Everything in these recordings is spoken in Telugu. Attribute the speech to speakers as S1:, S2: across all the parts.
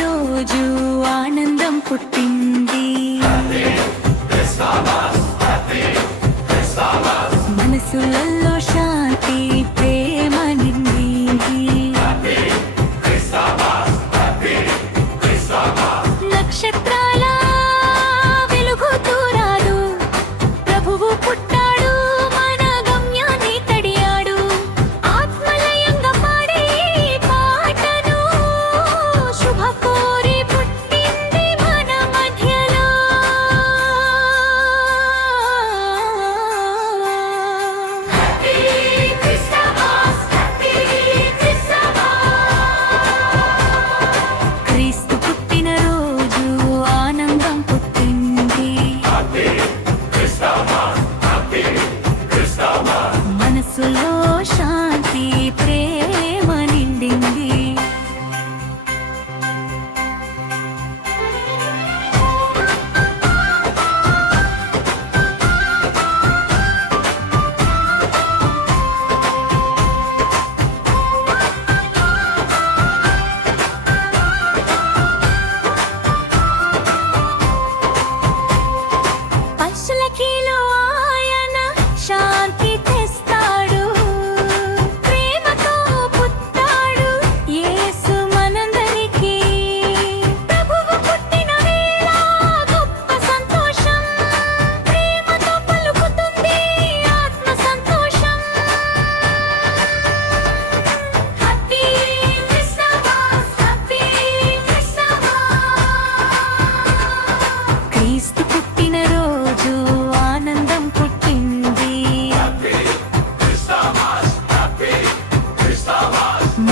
S1: రోజు ఆనందం పుట్టింది. మనసులలో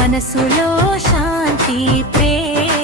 S1: మనసులో శాంతి ప్రేమ